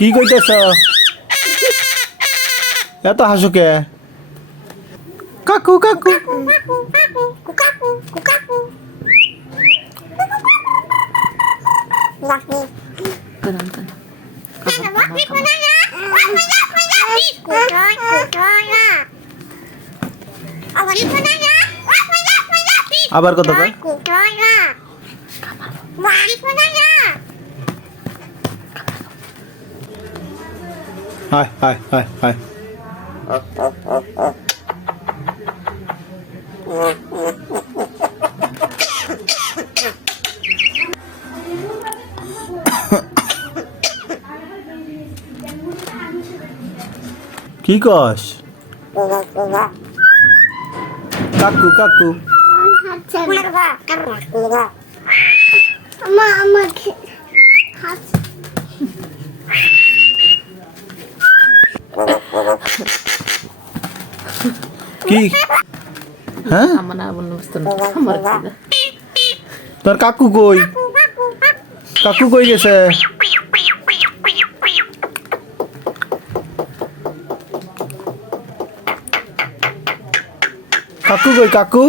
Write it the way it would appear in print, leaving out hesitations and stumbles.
কি কইতেছ? এত হাসুকে? কাকু কাকু আবার কত কয়? হাই হাই হাই হাই কি কস? কাকু কাকু কি? হ্যাঁ তোর কাকু কই? কাকু কই গেছে? কাকু কই কাকু?